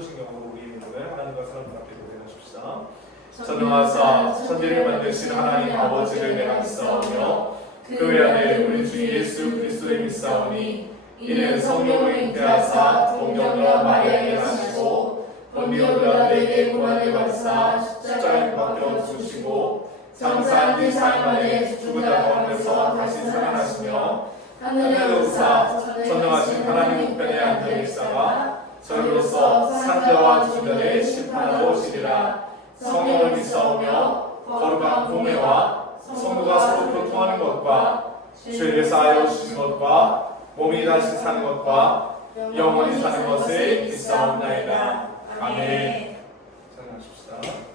사도신경으로 우리 이름을 하나님과 사람들 앞에 고백하십시다. 전능하사 천지를 만드신 하나님 아버지를 내가 믿사오며 그 외아들 우리 주 예수 그리스도를 믿사오니 이는 성령을 잉태하사 동정녀 마리아에게 나시고 본디오 빌라도에게 고난을 받으사 십자가에 못 박혀 죽으시고 장사한 뒤 4일 만에 죽은 자 가운데서 다시 살아나시며 하늘에 오르사 전능하신 하나님 우편에 앉아 계시다가 저희로서 산자와 죽은 자를 심판하러 오시리라. 성령을 믿사오며 거룩한 공회와 성도가 서로 교통하는 것과 죄를 사하여 주신 것과 몸이 다시 사는 것과 영원히 사는 것을 믿사옵나이다. 아멘. 찬양하십시다.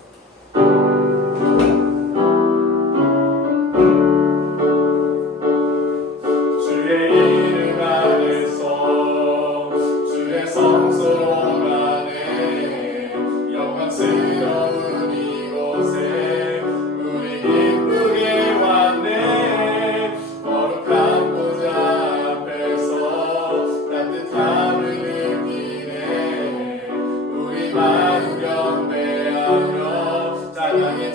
찬양의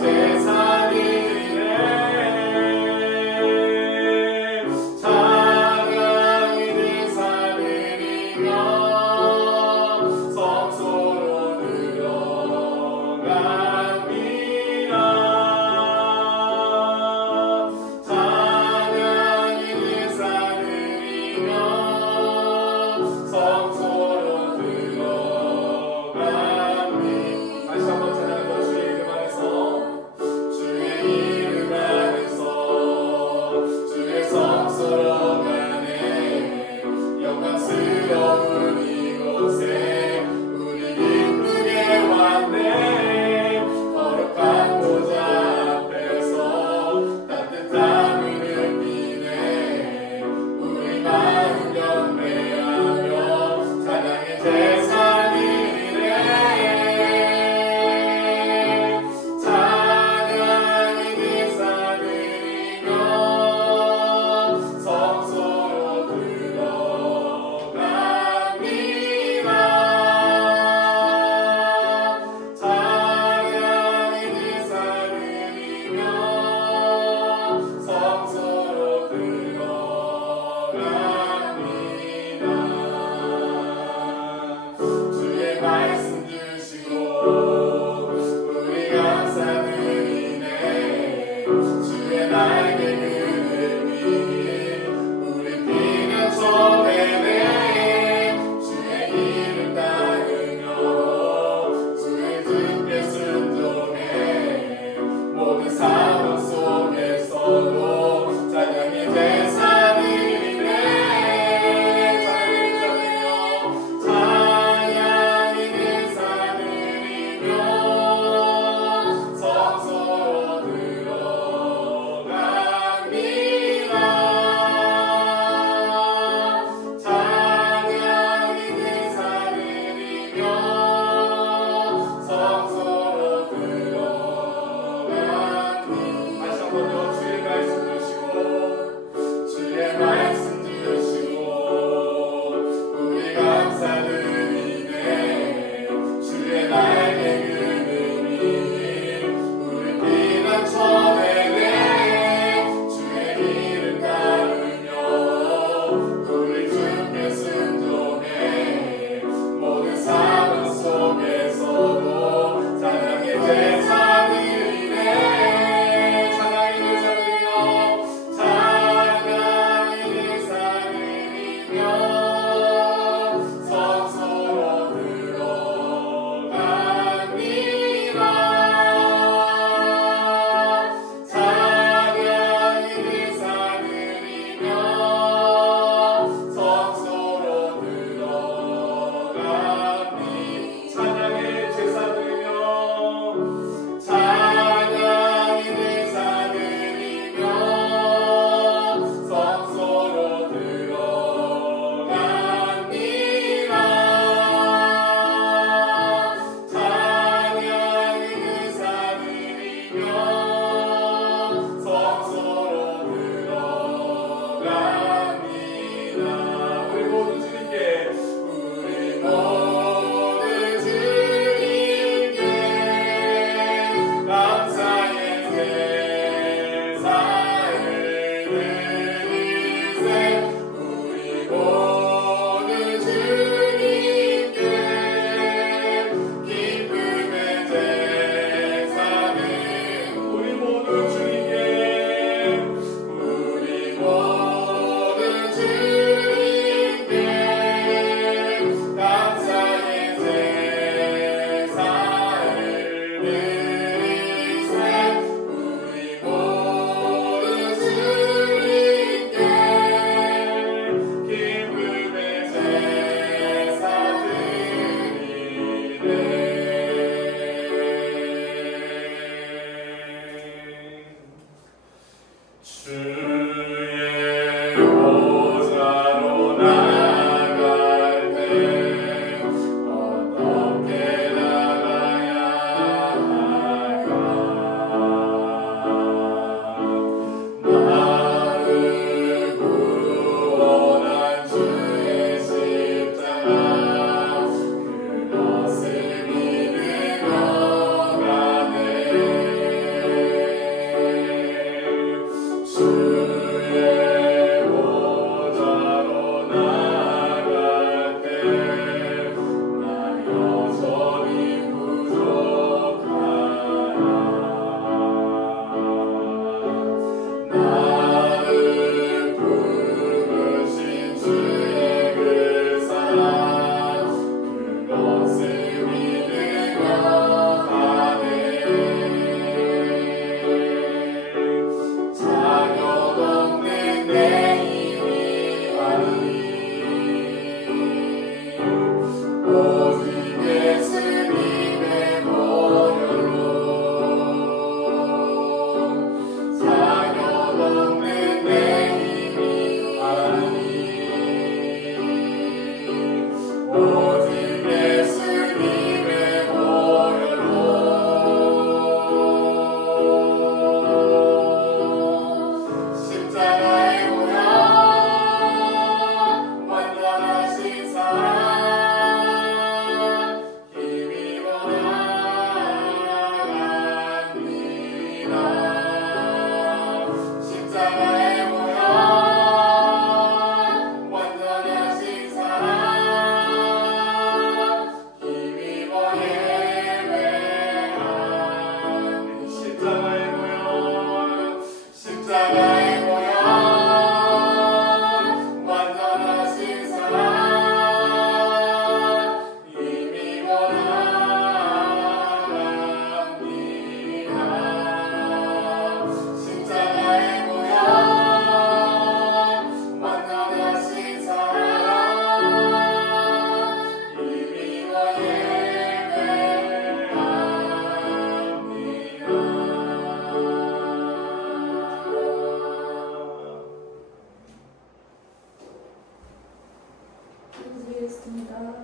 기도드리겠습니다.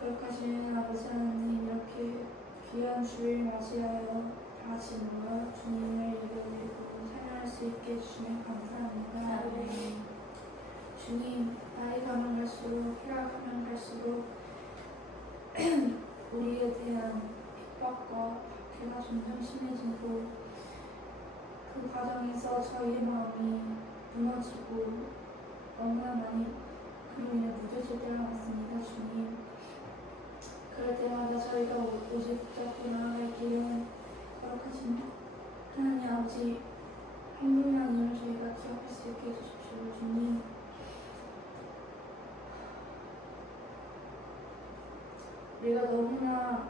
거룩하신 아버지 하나님, 이렇게 귀한 주일 맞이하여 다 같이 모여 주님을 예배드리고 찬양할 수 있게 해주시면 감사합니다. 주님, 나이가 갈수록 희락하면 갈수록 우리에 대한 핍박과 박해가 점점 심해지고 그 과정에서 저희의 마음이 무너지고 너무나 많이 그로 인해 무뎌질 때가 많습니다. 주님, 그럴 때마다 저희가 오직 붙잡고 나아갈 길은 거룩하신 하나님 아버지 한 분이 아님을 저희가 기억할 수 있게 해주십시오. 주님, 우리가 너무나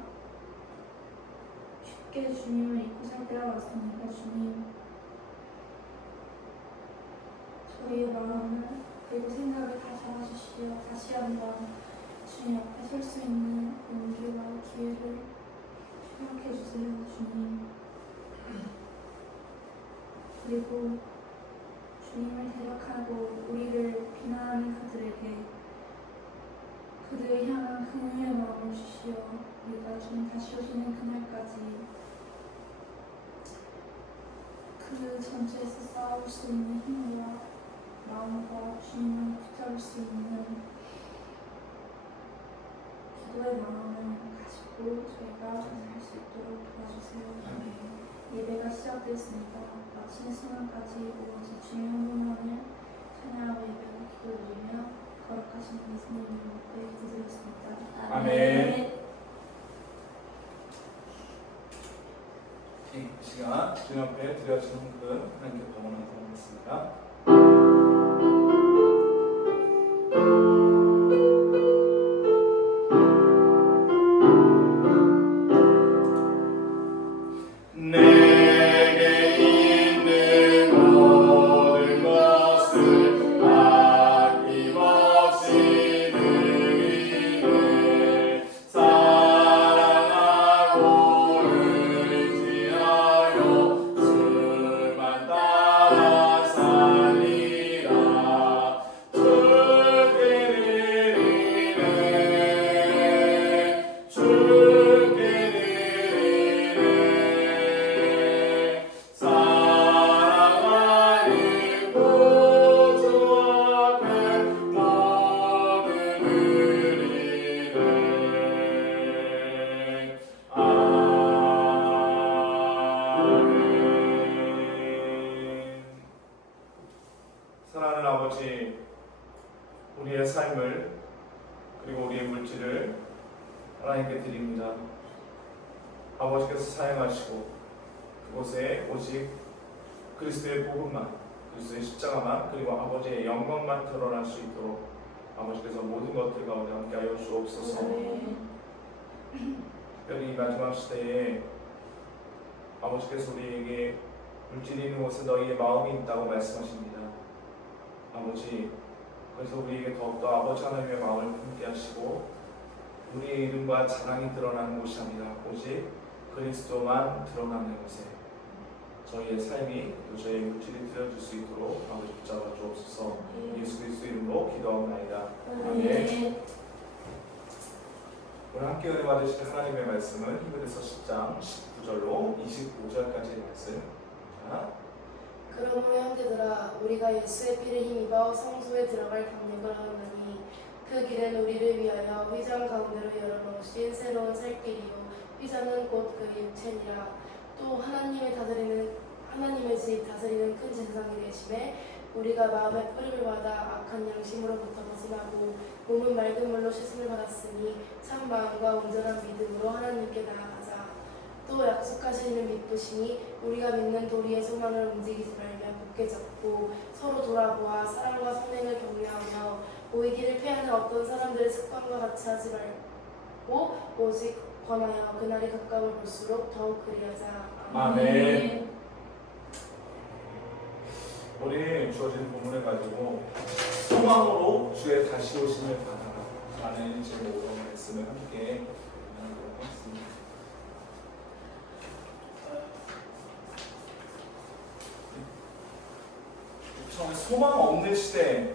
쉽게 주님을 잊고 살 때가 많습니다. 주님, 저희의 마음을 그리고 생각을 다 잡아주시어 다시 한번 주님 앞에 설 수 있는 용기와 기회를 허락해 주세요. 주님, 그리고 주님을 대적하고 우리를 비난하는 그들에게 그들을 향한 긍휼의 마음을 주시어 우리가 주님 다시 오시는 그날까지 그 전체에서 싸울 수 있는 힘과 마음과 주님을 붙잡을 수 있는 기도의 마음을 가지고 저희가 살 수 있도록 도와주세요. 예배가 시작됐습니다. 마치는 순간까지 오로지 주님 한 분만을 찬양하고 예배하고 기도드리며 거룩하신 예수님 이름으로 기도드렸습니다. 아멘. 이 시간 주님 앞에 드려지는 그 하나님께 범원하도록 하겠습니다. 사랑하는 아버지, 우리의 삶을 그리고 우리의 물질을 하나님께 드립니다. 아버지께서 사용하시고 그곳에 오직 그리스도의 복음만, 그리스도의 십자가만, 그리고 아버지의 영광만 드러날 수 있도록 아버지께서 모든 것들 가운데 함께하여 주옵소서. 특별히 이 마지막 시대에 아버지께서 우리에게 물질이 있는 곳에 너희의 마음이 있다고 말씀하십니다. 아버지, 그래서 우리에게 더욱더 아버지 하나님의 마음을 품게 하시고 우리의 이름과 자랑이 드러나는 곳이 아니라 오직 그리스도만 드러나는 곳에 저희의 삶이 또 저희의 물질이 드려질 수 있도록 아버지 붙잡아 주옵소서. 예수 그리스도 이름으로 기도하옵나이다. 아멘. 오늘 함께 은혜 받으실 하나님의 말씀은 히브리서 10장 19절로 25절까지의 말씀. 그러므로 형제들아, 우리가 예수의 피를 힘입어 성소에 들어갈 담력을 하오나니 그 길은 우리를 위하여 휘장 가운데로 열어놓으신 새로운 살 길이요 휘장은 곧 그 육체니라. 또 하나님의 집 다스리는 큰 제사장이 되심에 우리가 마음의 뿌림을 받아 악한 양심으로부터 벗어나고 몸은 맑은 물로 씻음을 받았으니 참 마음과 온전한 믿음으로 하나님께 나아가자. 또 약속하신 이를 믿으시니 우리가 믿는 도리의 소망을 움직이지 말며 굳게 잡고 서로 돌아보아 사랑과 선행을 격려하며 보이기를 피하는 어떤 사람들의 습관과 같이 하지 말고 오직 권하여 그날이 가까워 볼수록 더욱 그리하자. 아멘. 우리 주어진 본문을 가지고 소망으로 주의 다시 오심을 바라라 라는 제목으로 말씀을 함께 나누도록 하겠습니다. 처음에 소망 없는 시대,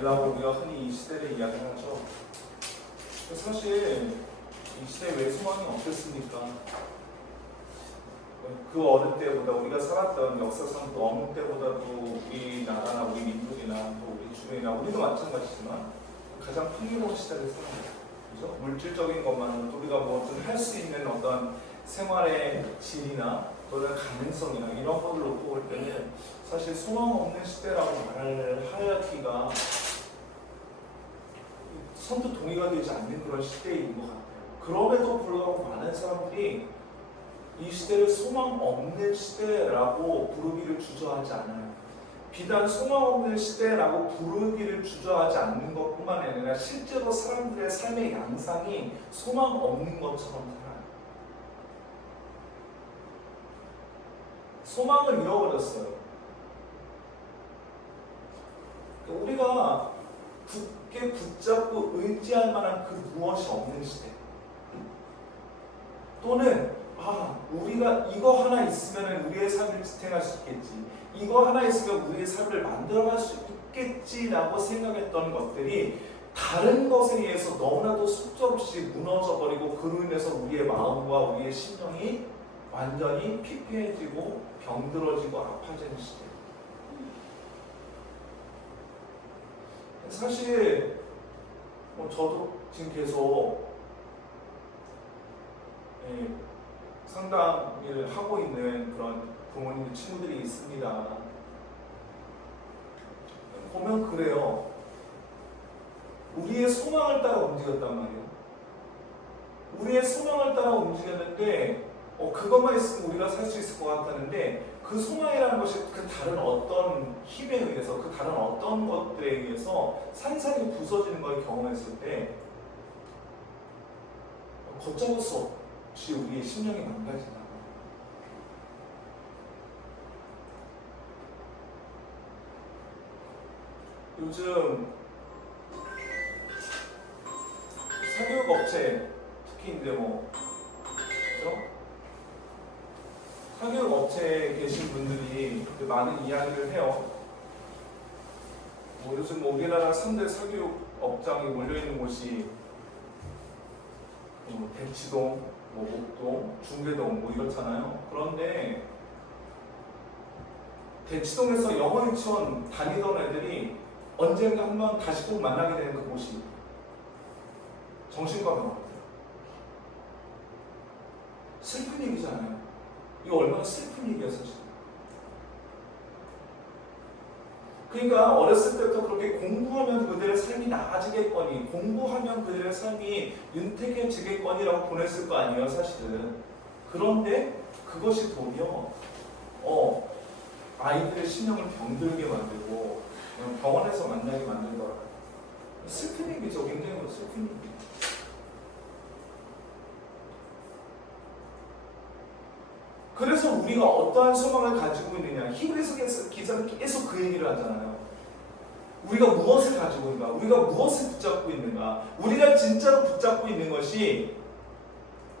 라고 우리가 흔히 이 시대를 이야기하죠. 사실 이 시대에 왜 소망이 없겠습니까? 그 어느 때보다 우리가 살았던 역사상 그 어느 때보다도 우리 나라나 우리 민족이나 또 우리 주변이나 우리도 마찬가지지만 가장 풍요로운 시대를 살아요. 그죠? 물질적인 것만은 우리가 뭐 좀 할 수 있는 어떤 생활의 질이나 또는 가능성이나 이런 것을 놓고 볼 때는 사실 소망 없는 시대라고 말을 하기가 선뜻 동의가 되지 않는 그런 시대인 것 같아요. 그럼에도 불구하고 많은 사람들이 이 시대를 소망 없는 시대라고 부르기를 주저하지 않아요. 비단 소망 없는 시대라고 부르기를 주저하지 않는 것뿐만 아니라 실제로 사람들의 삶의 양상이 소망 없는 것처럼 살아요. 소망을 잃어버렸어요. 우리가 굳게 붙잡고 의지할 만한 그 무엇이 없는 시대, 또는 우리가 이거 하나 있으면 우리의 삶을 지탱할 수 있겠지, 이거 하나 있으면 우리의 삶을 만들어갈 수 있겠지라고 생각했던 것들이 다른 것에 의해서 너무나도 속절없이 무너져버리고 그로 인해서 우리의 마음과 우리의 심령이 완전히 피폐해지고 병들어지고 아파지는 시대. 사실 저도 지금 계속 상담을 하고 있는 그런 부모님 친구들이 있습니다. 보면 그래요. 우리의 소망을 따라 움직였단 말이에요. 우리의 소망을 따라 움직였는데 그것만 있으면 우리가 살 수 있을 것 같았는데 그 소망이라는 것이 그 다른 어떤 힘에 의해서, 그 다른 어떤 것들에 의해서 산산이 부서지는 걸 경험했을 때 걷잡을 수 없이 우리의 심령이 망가진다. 요즘 사교육업체, 특히 이제 그죠? 사교육업체에 계신 분들이 많은 이야기를 해요. 요즘 우리나라 3대 사교육업장이 몰려있는 곳이 대치동, 목동, 중계동 이렇잖아요. 그런데 대치동에서 영어 유치원 다니던 애들이 언젠가 한번 다시 꼭 만나게 되는 그곳이 정신과 병원. 슬픈 얘기잖아요. 이거 얼마나 슬픈 얘기야 사실. 그러니까 어렸을 때부터 그렇게 공부하면 그들의 삶이 나아지겠거니, 공부하면 그들의 삶이 윤택해지겠거니라고 보냈을 거 아니에요 사실은. 그런데 그것이 도리어 아이들의 심령을 병들게 만들고 그냥 병원에서 만나게 만들더라고요. 슬픈 얘기죠. 굉장히 슬픈 얘기. 그래서 우리가 어떠한 소망을 가지고 있느냐, 히브리서 기자는 계속 그 얘기를 하잖아요. 우리가 무엇을 가지고 있는가, 우리가 무엇을 붙잡고 있는가, 우리가 진짜로 붙잡고 있는 것이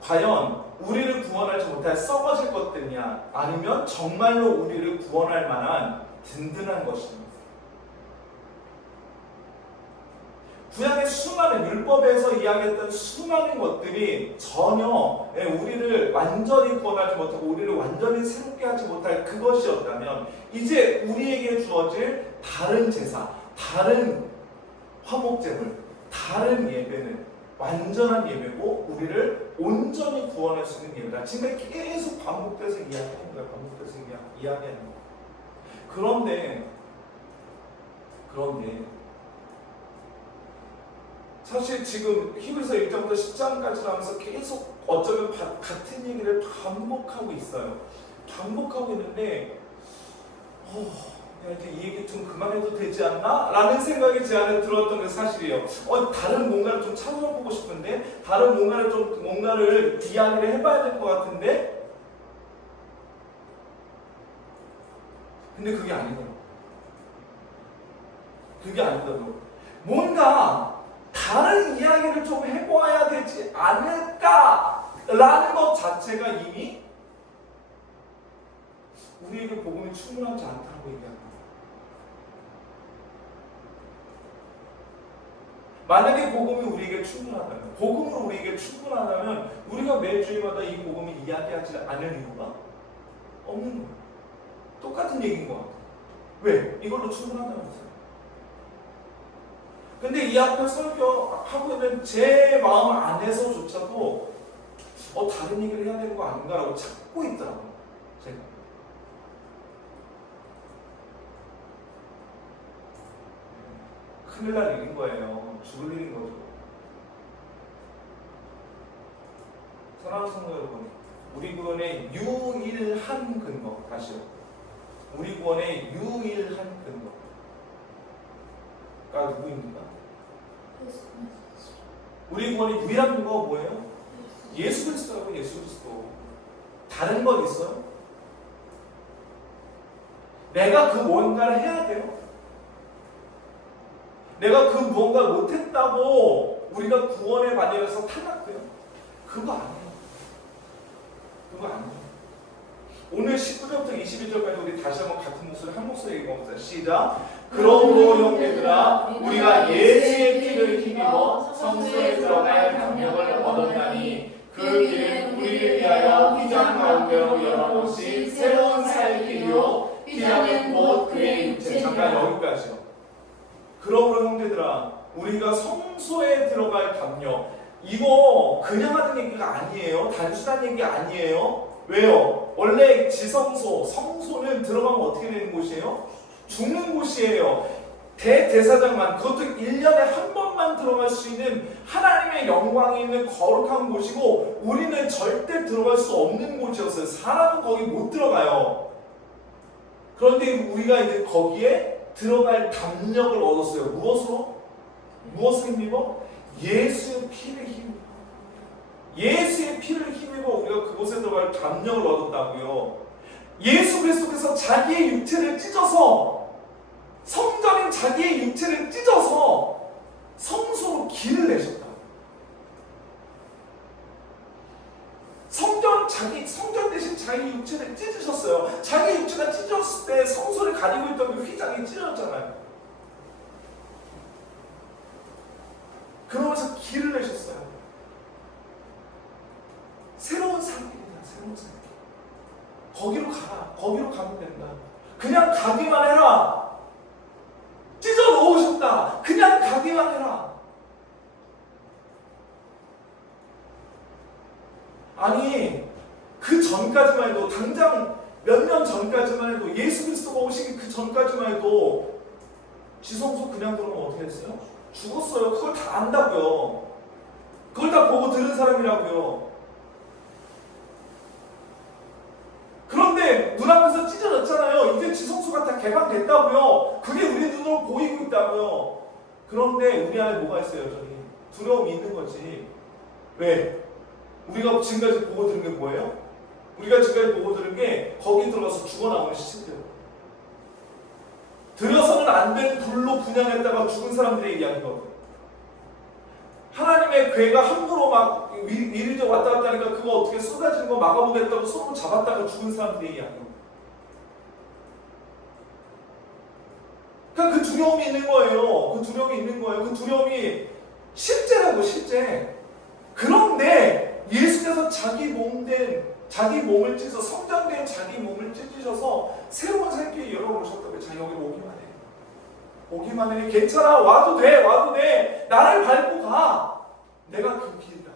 과연 우리를 구원하지 못할 썩어질 것들이냐, 아니면 정말로 우리를 구원할 만한 든든한 것입니다. 구약의 수많은 율법에서 이야기했던 수많은 것들이 전혀 우리를 완전히 구원하지 못하고 우리를 완전히 새롭게 하지 못할 그것이었다면, 이제 우리에게 주어질 다른 제사, 다른 화목제물, 다른 예배는 완전한 예배고 우리를 온전히 구원할 수 있는 예배다. 지금 계속 반복돼서 이야기하는 거야. 반복돼서 이야기하는 거야. 그런데 사실 지금 히브리서 1장부터 10장까지 하면서 계속 어쩌면 같은 얘기를 반복하고 있어요. 반복하고 있는데 이제 이 얘기 좀 그만해도 되지 않나? 라는 생각이 제 안에 들었던 게 사실이에요. 다른 뭔가를 좀 찾아보고 싶은데, 다른 뭔가를 이야기를 해봐야 될 것 같은데, 근데 그게 아니더라고. 뭔가 다른 이야기를 좀 해보아야 되지 않을까라는 것 자체가 이미 우리에게 복음이 충분하지 않다고 얘기합니다. 만약에 복음이 우리에게 충분하다면, 복음으로 우리에게 충분하다면 우리가 매주일마다 이 복음을 이야기하지 않을 이유가 없는 거예요. 똑같은 얘기인 것 같아요. 왜? 이걸로 충분하다면서요. 근데 이 앞에 설교하고 있는 제 마음 안에서조차도 다른 얘기를 해야 되는 거 아닌가라고 찾고 있더라고요. 제가. 큰일 날 일인 거예요. 죽을 일인 거죠. 사랑하는 성도 여러분, 우리 구원의 유일한 근거, 다시요. 우리 구원의 유일한 근거가 누구입니까? 우리 구원의 유일한 근거가 뭐예요? 예수 그리스도라고. 예수 그리스도. 다른 것 있어요? 내가 그 뭔가를 해야 돼요? 내가 그 무언가를 못했다고 우리가 구원의 반열에서 탈락돼요? 그거 아니에요. 그거 아니에요. 오늘 19절부터 21절까지 우리 다시 한번 같은 목소리, 한 목소리 읽어봅시다. 시작. 그러므로 형제들아, 우리가 예수의 피를 힘입어 성소에 들어갈 강력을 얻었나니 그 길은 우리를 위하여 휘장 가운데로 열어놓으신 새로운 살 길이요, 휘장은 곧 그의 육체. 잠깐 여기까지요. 그러므로 형제들아, 우리가 성소에 들어갈 강력, 이거 그냥 하는 얘기가 아니에요. 단순한 얘기 아니에요. 왜요? 원래 지성소, 성소는 들어가면 어떻게 되는 곳이에요? 죽는 곳이에요. 대제사장만, 그것도 1년에 한 번만 들어갈 수 있는 하나님의 영광이 있는 거룩한 곳이고, 우리는 절대 들어갈 수 없는 곳이었어요. 사람은 거기 못 들어가요. 그런데 우리가 이제 거기에 들어갈 담력을 얻었어요. 무엇으로? 무엇을 힘입어? 예수의 피를 힘입어. 예수의 피를 힘입어 우리가 그곳에 들어갈 담력을 얻었다고요. 예수 그리스도께서 자기의 육체를 찢어서, 성전인 자기의 육체를 찢어서 성소로 길을 내셨다. 성전 대신 자기 육체를 찢으셨어요. 자기 육체가 찢어졌을 때 성소를 가리고 있던 그 휘장이 찢어졌잖아요. 그러면서 길을 내셨어요. 새로운 삶입니다. 새로운 삶. 거기로 가라. 거기로 가면 된다. 그냥 가기만 해라. 찢어 놓으셨다. 그냥 가기만 해라. 아니, 그 전까지만 해도, 당장 몇 년 전까지만 해도, 예수 그리스도가 오시기 그 전까지만 해도 지성소 그냥 들어오면 어떻게 했어요? 죽었어요. 그걸 다 안다고요. 그걸 다 보고 들은 사람이라고요. 그런데 눈앞에서 찢어졌잖아요. 이제 지성소가 다 개방됐다고요. 그게 우리 눈으로 보이고 있다고요. 그런데 우리 안에 뭐가 있어요? 여전히 두려움이 있는 거지. 왜? 우리가 지금까지 보고 들은 게 뭐예요? 우리가 지금까지 보고 들은 게 거기 들어가서 죽어나오는 시체들, 들여서는 안 되는 불로 분양했다가 죽은 사람들의 이야기거든요. 하나님의 괴가 함부로 막 이리저리 왔다 갔다 하니까 그거 어떻게 쏟아지는 거 막아보겠다고 손으로 잡았다가 죽은 사람들의 이야기거든요. 그러니까 그 두려움이 있는 거예요. 그 두려움이 있는 거예요. 그 두려움이 실제라고, 실제. 그런데 예수께서 자기 몸을 찢어, 성장된 자기 몸을 찢으셔서 새로운 생기를 열어놓으셨다고요. 자, 여기로 오기만 해. 오기만 해. 괜찮아. 와도 돼. 와도 돼. 나를 밟고 가. 내가 그 길이다.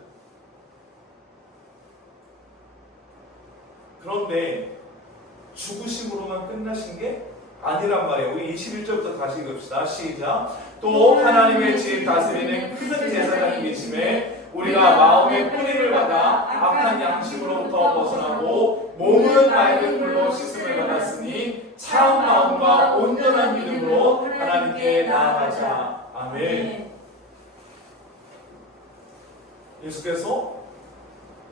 그런데 죽으심으로만 끝나신 게 아니란 말이에요. 우리 21절부터 다시 읽읍시다. 시작. 또 하나님의 집 다스리는 큰 제사장이 계심에 우리가 마음의 뿌림을 받아 악한 양심으로부터 벗어나고 몸은 맑은 물로 씻음을 받았으니 차운 마음과 온전한 믿음으로 하나님께 나아가자. 아멘. 예수께서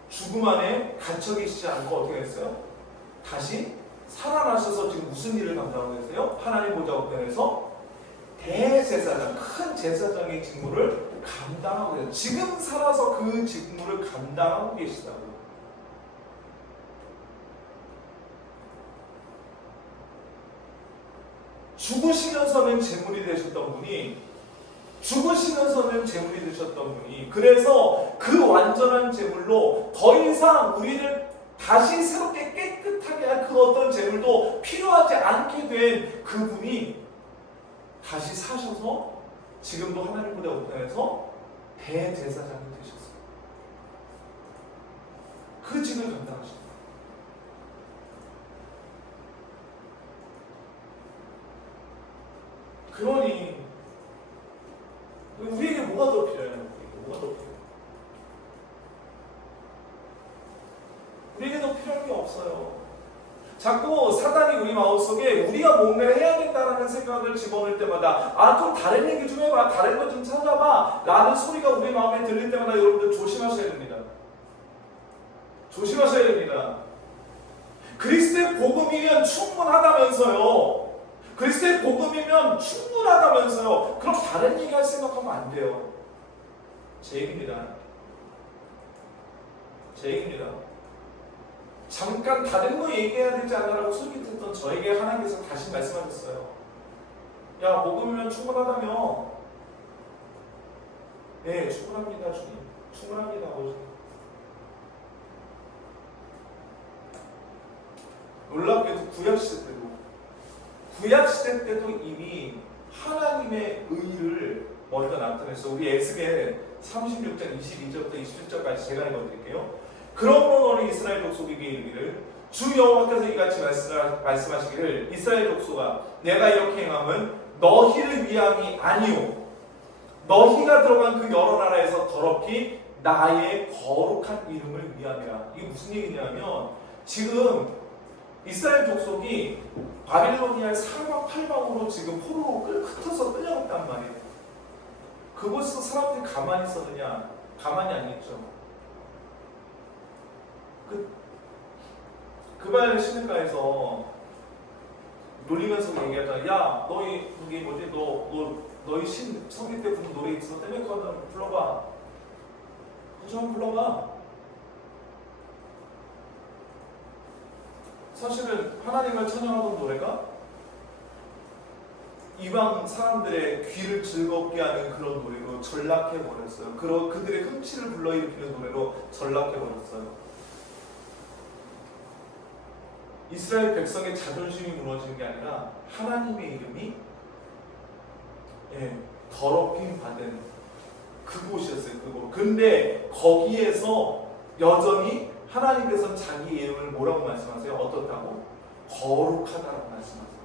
죽음 안에 갇혀 계시지 않고 어떻게 했어요? 다시 살아나셔서 지금 무슨 일을 감당하고 계세요? 하나님 보좌 우편에서 대제사장, 큰 제사장의 직무를 감당하고 계세요. 지금 살아서 그 직무를 감당하고 계시다고요. 죽으시면서는 제물이 되셨던 분이 죽으시면서는 제물이 되셨던 분이, 그래서 그 완전한 제물로 더 이상 우리를 다시 새롭게 깨끗하게 할 그 어떤 제물도 필요하지 않게 된 그분이 다시 사셔서 지금도 하나님보다 우편에서 대제사장이 되셨어요. 그 직을 감당하십니다. 그러니 우리에게 뭐가 더 필요해요? 뭐가 더 필요해요? 우리에게 더 필요한 게 없어요. 자꾸 사단이 우리 마음속에 우리가 뭔가를 해야겠다라는 생각을 집어넣을 때마다 좀 다른 얘기 좀 해봐, 다른 것 좀 찾아봐 라는 소리가 우리 마음에 들릴 때마다 여러분들 조심하셔야 됩니다. 조심하셔야 됩니다. 그리스도의 복음이면 충분하다면서요. 그리스도의 복음이면 충분하다면서요. 그럼 다른 얘기할 생각하면 안 돼요. 제 얘기입니다. 제 얘기입니다. 잠깐 다른 거 얘기해야 되지 않나라고 솔깃했던 저에게 하나님께서 다시 말씀하셨어요. 야, 복음이면 충분하다며. 네, 충분합니다, 주님. 충분합니다, 아버지. 놀랍게도 구약시대 때도 이미 하나님의 의를 먼저 나타냈어. 우리 에스겔 36장 22절부터 27절까지 제가 읽어드릴게요. 그러므로 너는 이스라엘 족속에게 이르기를 주 여호와께서 이같이 말씀하시기를 이스라엘 족속아 내가 이렇게 행함은 너희를 위함이 아니오 너희가 들어간 그 여러 나라에서 더럽히 나의 거룩한 이름을 위함이라. 이게 무슨 얘기냐면 지금 이스라엘 족속이 바빌로니아의 사방팔방으로 지금 포로로 흩어서 끌려갔단 말이에요. 그곳에서 사람들이 가만히 있었느냐? 가만히 안 있죠. 그발 시내가에서 놀리면서 얘기하잖아. 야, 너희 여기 뭐지? 너희 성기 때 부른 노래 있어? 때문에 그거 불러봐. 그거 좀 불러봐. 사실은 하나님을 찬양하던 노래가 이방 사람들의 귀를 즐겁게 하는 그런 노래로 전락해 버렸어요. 그들의 흥취를 불러일으키는 노래로 전락해 버렸어요. 이스라엘 백성의 자존심이 무너지는 게 아니라 하나님의 이름이 더럽힘 받은 그곳이었어요. 그곳. 근데 거기에서 여전히 하나님께서는 자기 이름을 뭐라고 말씀하세요? 어떻다고? 거룩하다라고 말씀하세요.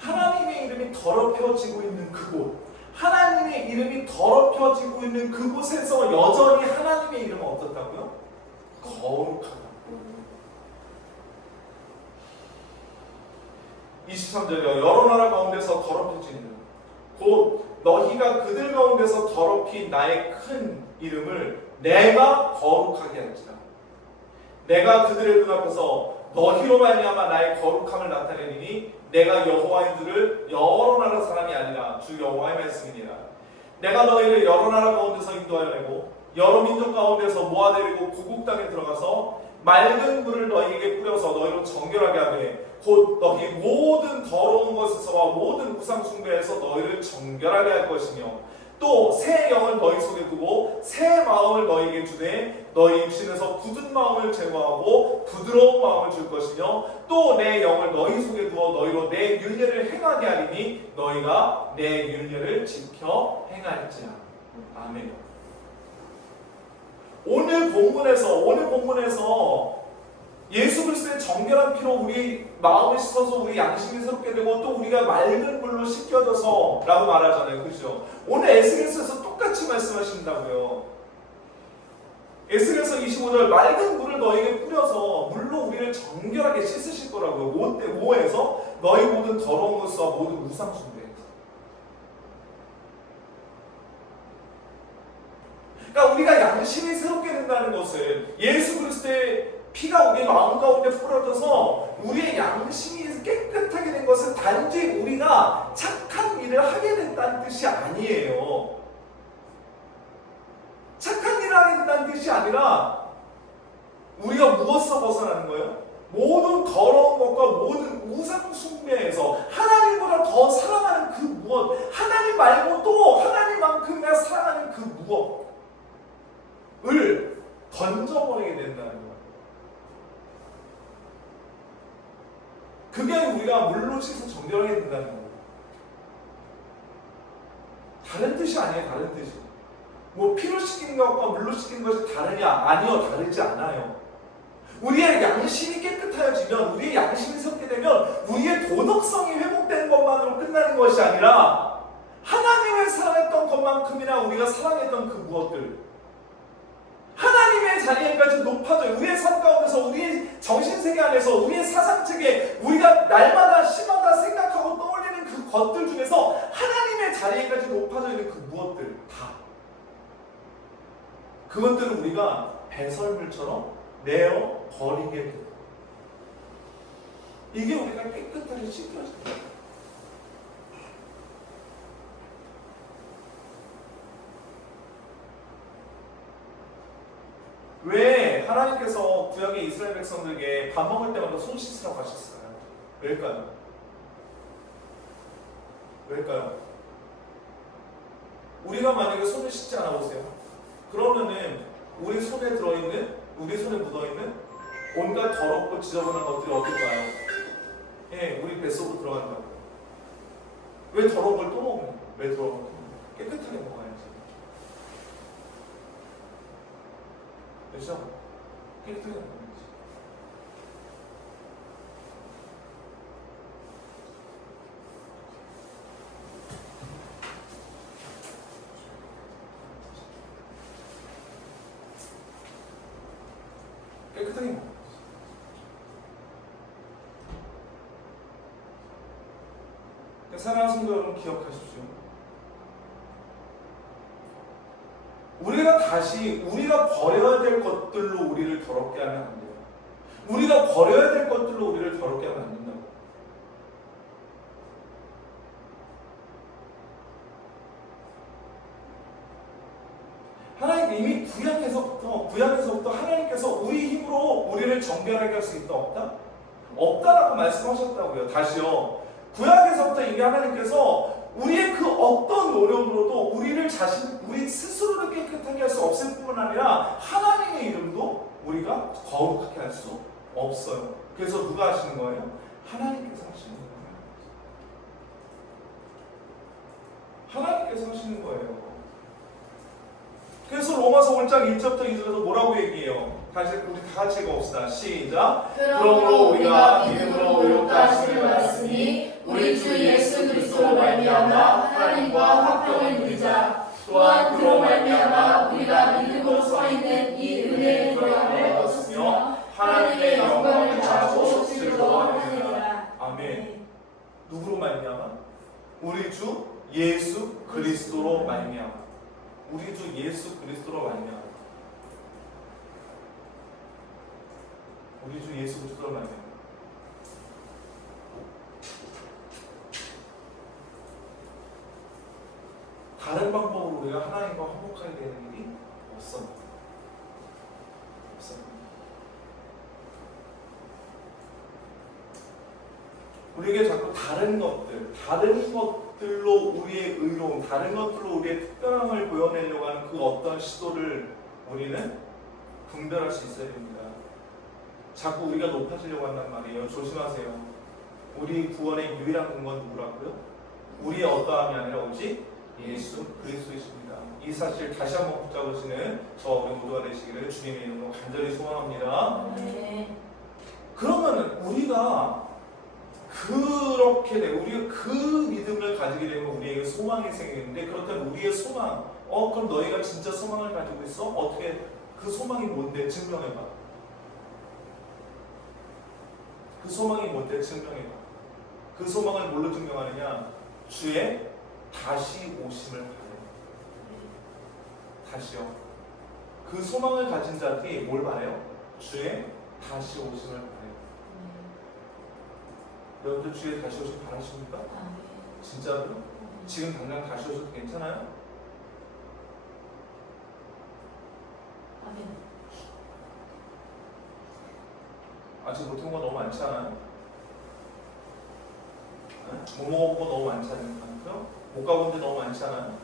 하나님의 이름이 더럽혀지고 있는 그곳, 하나님의 이름이 더럽혀지고 있는 그곳에서 여전히 하나님의 이름은 어떻다고요? 거룩하다. 23절이요. 여러 나라 가운데서 더럽혀지는 곧 너희가 그들 가운데서 더럽힌 나의 큰 이름을 내가 거룩하게 할지라. 내가 그들의 눈앞에서 너희로 말미암아 나의 거룩함을 나타내리니 내가 여호와인 줄을 여러 나라 사람이 아니라 주 여호와의 말씀이니라. 내가 너희를 여러 나라 가운데서 인도하여 내고 여러 민족 가운데서 모아내리고 고국 땅에 들어가서 맑은 물을 너희에게 뿌려서 너희로 정결하게 하되 곧 너희 모든 더러운 것에서와 모든 우상 숭배에서 너희를 정결하게 할 것이며 또 새 영을 너희 속에 두고 새 마음을 너희에게 주되 너희 육신에서 굳은 마음을 제거하고 부드러운 마음을 줄 것이며 또 내 영을 너희 속에 두어 너희로 내 율례를 행하게 하리니 너희가 내 율례를 지켜 행할지라. 아멘. 오늘 본문에서 예수 그리스도의 정결한 피로 우리 마음을 씻어서 우리 양심이 새롭게 되고 또 우리가 맑은 물로 씻겨져서 라고 말하잖아요. 그렇죠? 오늘 에스겔서에서 똑같이 말씀하신다고요. 에스겔서 25절 맑은 물을 너에게 뿌려서 물로 우리를 정결하게 씻으실 거라고요. 뭐에서? 너희 모든 더러운 것과 모든 우상 숭배에서. 그러니까 우리가 양심이 새롭게 된다는 것은 예수 그리스도의 피가 우리 마음 가운데 뿌려져서 우리의 양심이 깨끗하게 된 것은 단지 우리가 착한 일을 하게 된다는 뜻이 아니에요. 착한 일을 하게 된다는 뜻이 아니라 우리가 무엇에서 벗어나는 거예요? 모든 더러운 것과 모든 우상 숭배에서 하나님보다 더 사랑하는 그 무엇, 하나님 말고 또 하나님 사랑하는 그 무엇을 던져버리게 된다는 거예요. 그게 우리가 물로 씻어 정결하게 된다는 거예요. 다른 뜻이 아니에요. 다른 뜻이. 뭐 피로 씻기는 것과 물로 씻기는 것이 다르냐? 아니요. 다르지 않아요. 우리의 양심이 깨끗해지면, 우리의 양심이 섞게 되면 우리의 도덕성이 회복되는 것만으로 끝나는 것이 아니라 하나님을 사랑했던 것만큼이나 우리가 사랑했던 그 무엇들, 하나님의 자리에까지 높아져요. 우리의 삶 가운데서, 우리의 정신세계 안에서, 우리의 사상체계, 우리가 날마다 시마다 생각하고 떠올리는 그 것들 중에서 하나님의 자리에까지 높아져 있는 그 무엇들 다, 그것들을 우리가 배설물처럼 내어 버리게 돼요. 이게 우리가 깨끗하게 씻겨져요. 왜 하나님께서 구약의 이스라엘 백성들에게 밥 먹을 때마다 손 씻으라고 하셨어요? 왜일까요? 왜일까요? 우리가 만약에 손을 씻지 않아 보세요. 그러면은 우리 손에 들어있는, 우리 손에 묻어있는 온갖 더럽고 지저분한 것들이 어떨까요? 예, 우리 뱃속으로 들어간다고. 왜 더러운 걸 또 먹는 거예요? 왜 더러운 걸? 깨끗하게 먹어야지. 그렇죠? 깨끗하게 먹어야지. 깨끗하게 먹어야지. 사랑하는 성도 여러분, 기억하십시오. 우리가 버려야 될 것들로 우리를 더럽게 하면 안 돼요. 우리가 버려야 될 것들로 우리를 더럽게 하면 안 된다고. 하나님 이미 구약에서부터 하나님께서 우리 힘으로 우리를 정결하게 할 수 있다, 없다? 없다라고 말씀하셨다고요. 다시요. 구약에서부터 이미 하나님께서 우리의 그 어떤 노력으로도 우리 스스로를 깨끗하게 할 수 없을 뿐만 아니라 하나님의 이름도 우리가 거룩하게 할 수 없어요. 그래서 누가 하시는 거예요? 하나님께서 하시는 거예요. 하나님께서 하시는 거예요. 그래서 로마서 5장 1절부터 2절에서 뭐라고 얘기해요? 다시 우리 다 같이 읽어봅시다. 시작. 그러므로 우리가 믿음으로 의롭다 하심을 받았으니 우리 주 예수 그리스도로 말미암아 하나님과 화평을 누리자. 또한 그로 말미암아 우리가 믿음으로 서 있는 이 은혜의 교양을 얻었으며 하나님의 영광을 바라고 즐거워하느니라. 아멘. 누구로 말미암아? 우리 주 예수 그리스도로 말미암아. 우리 주 예수 그리스도로 말미암아. 우리 주 예수 그리스도로 말미암아. 다른 방법으로 우리가 하나님과 화목하게 되는 일이 없습니다. 우리에게 자꾸 다른 것들로 우리의 의로움, 다른 것들로 우리의 특별함을 보여내려고 하는 그 어떤 시도를 우리는 분별할 수 있어야 됩니다. 자꾸 우리가 높아지려고 한단 말이에요. 조심하세요. 우리 구원의 유일한 근거는 누구라고요? 우리의 어떠함이 아니라 오직 예수 그리스도이십니다. 이 사실 다시 한번 붙잡으시는 저 우리 모두가 되시기를 주님의 이름으로 간절히 소원합니다. 네. 그러면 우리가 우리가 그 믿음을 가지게 되면 우리에게 소망이 생기는데, 그렇다면 우리의 소망, 그럼 너희가 진짜 소망을 가지고 있어? 어떻게, 그 소망이 뭔데? 증명해봐. 그 소망이 뭔데? 증명해봐. 그 소망을 뭘로 증명하느냐? 주의 다시 오심을 바래요. 다시요. 그 소망을 가진 자들이 뭘 바래요? 주의 다시 오심을 바래요. 여러분들 주의 다시 오심 바라십니까? 진짜로? 지금 당장 다시 오셔도 괜찮아요? 아직 못한 거 너무 많지 않아요? 못 먹은 거 너무 많지 않아요? 못 가본 데 너무 많지 않아요?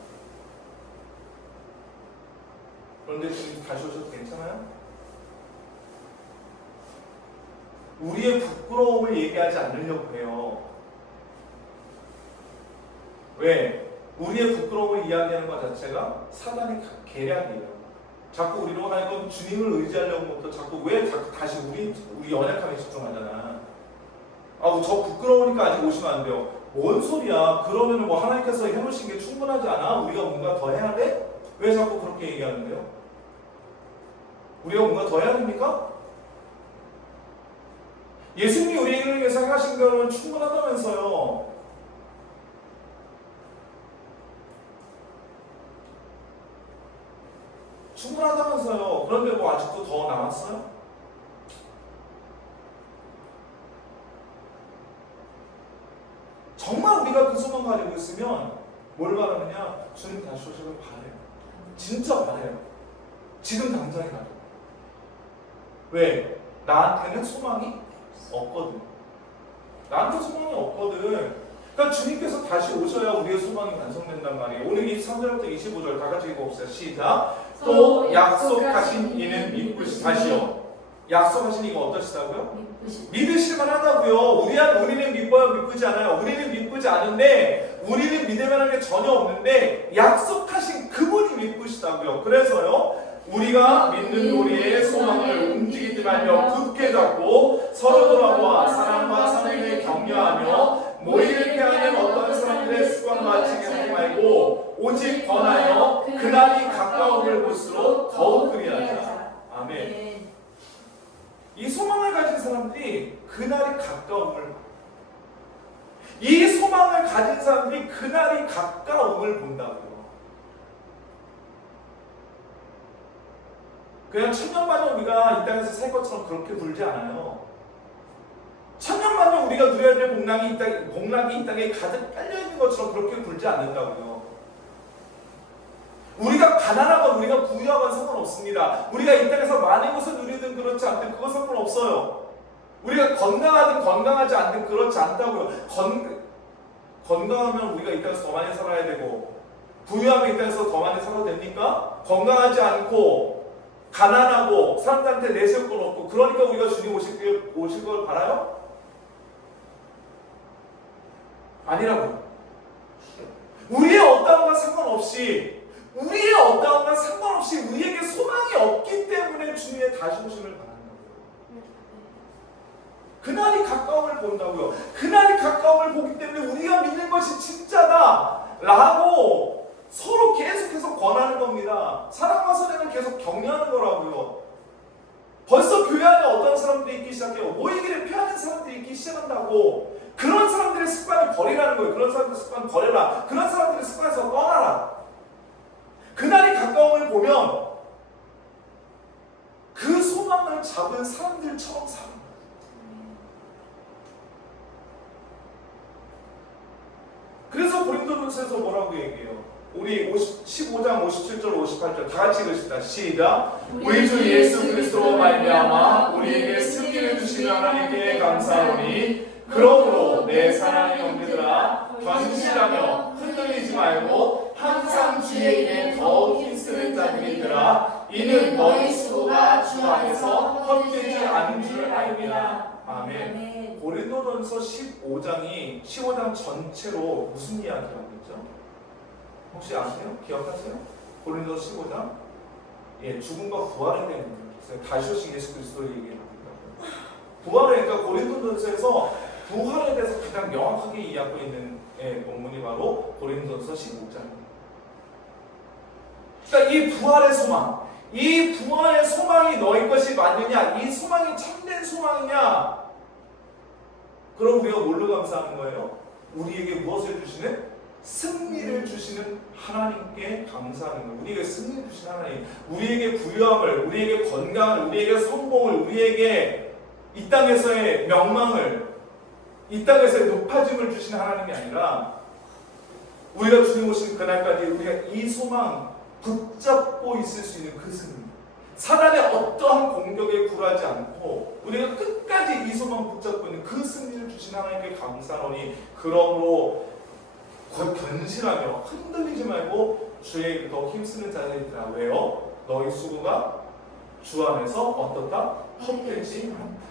그런데 지금 다시 오셔도 괜찮아요? 우리의 부끄러움을 얘기하지 않으려고 해요. 왜? 우리의 부끄러움을 이야기하는 것 자체가 사단의 계략이에요. 자꾸 우리로 하여금 주님을 의지하려고부터 자꾸 왜 다시 우리 연약함에 집중하잖아. 아, 저 부끄러우니까 아직 오시면 안 돼요. 뭔 소리야? 그러면 뭐 하나님께서 해놓으신 게 충분하지 않아? 우리가 뭔가 더 해야 돼? 왜 자꾸 그렇게 얘기하는데요? 우리가 뭔가 더 해야 됩니까? 예수님이 우리에게 위해서 하신 거는 충분하다면서요. 충분하다면서요. 그런데 뭐 아직도 더 남았어요? 정말 우리가 그 소망 가지고 있으면 뭘 바라느냐? 주님 다시 오시길 바래요. 진짜 바래요. 지금 당장이라도. 왜? 나한테는 소망이 없거든. 나한테 소망이 없거든. 그러니까 주님께서 다시 오셔야 우리의 소망이 완성된단 말이에요. 오늘 23절부터 25절 다 같이 읽어봅시다. 시작. 또 약속하신 이는 믿으시. 다시요. 약속하신 이가 어떠시다고요? 믿으실만 하다고요. 우리는 믿어요, 믿지 않아요. 우리는 믿지 않은데, 우리는 믿을 만한 게 전혀 없는데 약속하신 그분이 믿으시다고요. 그래서요, 우리가 믿는 우리의 소망을 움직이지 말며 굳게 잡고 서로 돌아보아 사랑과 사랑을 격려하며 모이를 피하는 어떤 사람들의 습관과 지경하지 말고 오직 권하여 그날이 가까움을 볼수록 더욱 그리하자. 아멘. 이 소망을 가진 사람들이 그날이 가까움을, 이 소망을 가진 사람들이 그날이 가까움을 본다고요. 그냥 천년만년 우리가 이 땅에서 살 것처럼 그렇게 불지 않아요. 천년만년 우리가 누려야 될 복락이 이 땅에 가득 깔려있는 것처럼 그렇게 불지 않는다고요. 우리가 가난하건 우리가 부유하건 상관없습니다. 우리가 이 땅에서 많은 것을 누리든 그렇지 않든 그거 상관없어요. 우리가 건강하든 건강하지 않든 그렇지 않다고요. 건강하면 우리가 이 땅에서 더 많이 살아야 되고, 부유하면 이 땅에서 더 많이 살아도 됩니까? 건강하지 않고 가난하고 사람들한테 내세울 건 없고, 그러니까 우리가 주님 오실 걸 바라요? 아니라고요. 우리의 어떠함과 상관없이, 우리에게 소망이 없기 때문에 주님의 다시 오심을 바라는 거예요. 그날이 가까움을 본다고요. 그날이 가까움을 보기 때문에 우리가 믿는 것이 진짜다 라고 서로 계속해서 권하는 겁니다. 사랑과 선행을 계속 격려하는 거라고요. 벌써 교회 안에 어떤 사람들이 있기 시작해요. 모이기를 피하는 사람들이 있기 시작한다고. 그런 사람들의 습관을 버리라는 거예요. 그런 사람들의 습관 버려라. 그런 사람들의 습관에서 떠나라. 그날이 가까움을 보면 그 소망을 잡은 사람들처럼 사는 거예요. 그래서 고린도전서에서 뭐라고 얘기해요? 우리 15장 57절 58절 다 같이 읽읍시다. 시작. 우리 주 예수 그리스도로 말미암아 우리에게 승리를 주시는 하나님께 감사하오니 그러므로 내 사랑하는 형제들아 견실하며 흔들리지 말고 항상 주의 일에 더욱 힘쓰는 자들이더라. 이는 너희 수고가 주 안에서 헛되지 않은 줄 알미라. 아멘. 고린도전서 15장 전체로 무슨 이야기를 하고 있죠? 혹시 아세요? 기억하세요? 고린도전서 15장? 예, 죽음과 부활에 대한 얘기예요. 다시 오신 예수 그리스도를 얘기합니다. 부활에, 그러니까 고린도전서에서 부활에 대해서 가장 명확하게 이해하고 있는 본문이 바로 고린도전서 15장입니다. 그러니까 이 부활의 소망, 이 부활의 소망이 너희 것이 맞느냐, 이 소망이 참된 소망이냐, 그럼 우리가 뭘로 감사하는 거예요? 우리에게 무엇을 주시는? 승리를 주시는 하나님께 감사하는 거예요. 우리에게 승리를 주시는 하나님, 우리에게 부유함을, 우리에게 건강을, 우리에게 성공을, 우리에게 이 땅에서의 명망을, 이 땅에서의 높아짐을 주시는 하나님이 아니라 우리가 주님 오신 그날까지 우리가 이 소망 붙잡고 있을 수 있는 그 승리, 사단의 어떠한 공격에 굴하지 않고 우리가 끝까지 이 소망 붙잡고 있는 그 승리를 주신 하나님께 감사하노니 그러므로 견실하며 흔들리지 말고 주의 더 힘쓰는 자들이라. 왜요? 너희 수고가 주 안에서 어떻다? 헛되지 않다.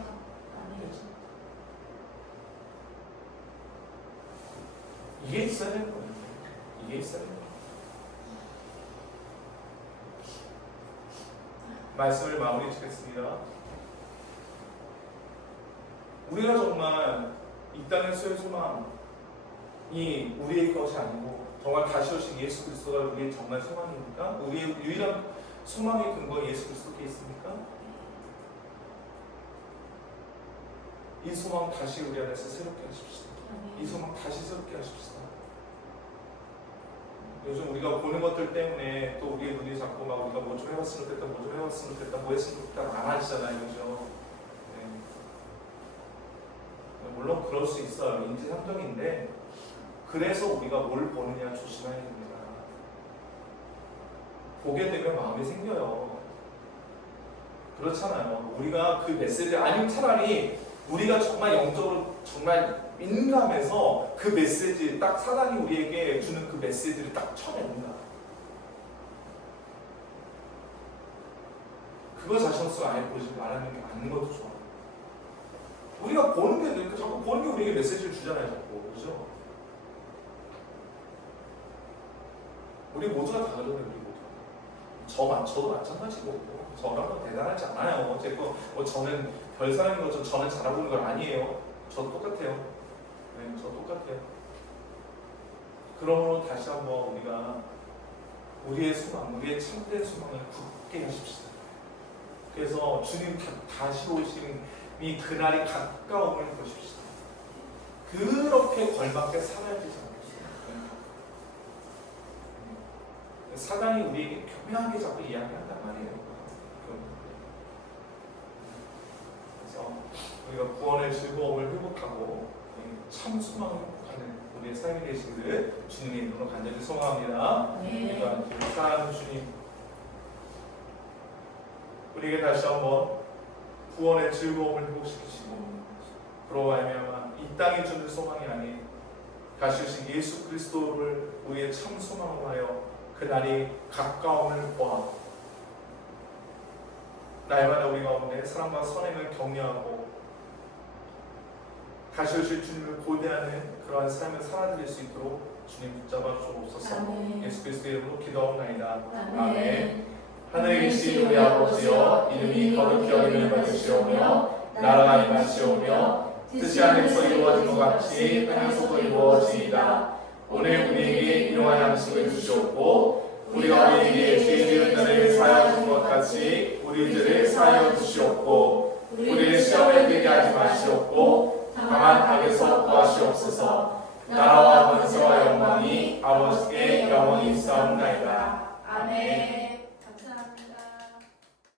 이게 있어야 되는 거예요. 이게 있어야 되는 거예요. 말씀을 마무리 짓겠습니다. 우리가 정말 이 땅에서의 소망이 우리의 것이 아니고 정말 다시 오신 예수 그리스도가 우리의 정말 소망입니까? 우리의 유일한 소망의 근거가 예수 그리스도께 있습니까? 이 소망 다시 우리 안에서 새롭게 하십시다. 이 소망 다시 새롭게 하십시다. 요즘 우리가 보는 것들 때문에 또 우리의 눈이 자꾸 막 우리가 뭐 좀 해봤으면 좋겠다, 뭐 좀 해봤으면 좋겠다, 뭐 했으면 좋겠다 안 하시잖아요, 그죠? 네. 물론 그럴 수 있어요. 인지상정인데 그래서 우리가 뭘 보느냐 조심해야 됩니다. 보게 되면 마음이 생겨요. 그렇잖아요. 우리가 그 메시지 아니면 차라리 우리가 정말 영적으로 정말 민감해서 그 메시지 딱 사단이 우리에게 주는 그 메시지를 딱 쳐냅니다. 그거 자신으로서 아예 보지 말하는 게 맞는 것도 좋아요. 우리가 보는 게 자꾸 보는 게 우리에게 메시지를 주잖아요, 자꾸. 그죠? 우리 모두가 다 그러네, 우리 모두. 저도 마찬가지고 저랑도 대단하지 않아요. 어쨌든 뭐 저는 별 사람인 것처럼 저는 잘하고 있는 건 아니에요. 저도 똑같아요. 네, 저 똑같아요. 그러므로 다시 한번 우리가 우리의 소망, 우리의 참된 소망을 굳게 하십시다. 그래서 주님 다시 오신 이 그날이 가까움을 보십시다. 그렇게 걸맞게 살아야 되지 않겠어요? 네. 사단이 우리에게 교묘하게 자꾸 이야기한단 말이에요. 그래서 우리가 구원의 즐거움을 회복하고 참 소망을 회복하는 우리의 삶이 되시기를 주님의 이름으로 간절히 소망합니다. 네. 우리가 사랑하는 주님, 우리에게 다시 한번 구원의 즐거움을 회복시키시고 그로 말미암아 이 땅이 주는 소망이 아닌 다시 오신 예수 그리스도를 우리의 참 소망으로 하여 그날이 가까움을 보아 날마다 우리 가운데 사랑과 선행을 격려하고 다시 오실 주님을 고대하는 그러한 삶을 살아드릴 수 있도록 주님 붙잡아 주옵소서. 예수 그리스도의 이름으로 기도하옵나이다. 아멘. 하늘에 계신 우리 아버지여, 이름이 거룩히 여김을 받으시오며 나라가 임하시오며 뜻이 하늘에서 이루어진 것 같이 땅에서도 이루어지이다. 오늘 우리에게 일용할 양식을 주시옵고 우리가 우리에게 죄 지은 자를 사하여 준 것 같이 우리 죄를 사하여 주시옵고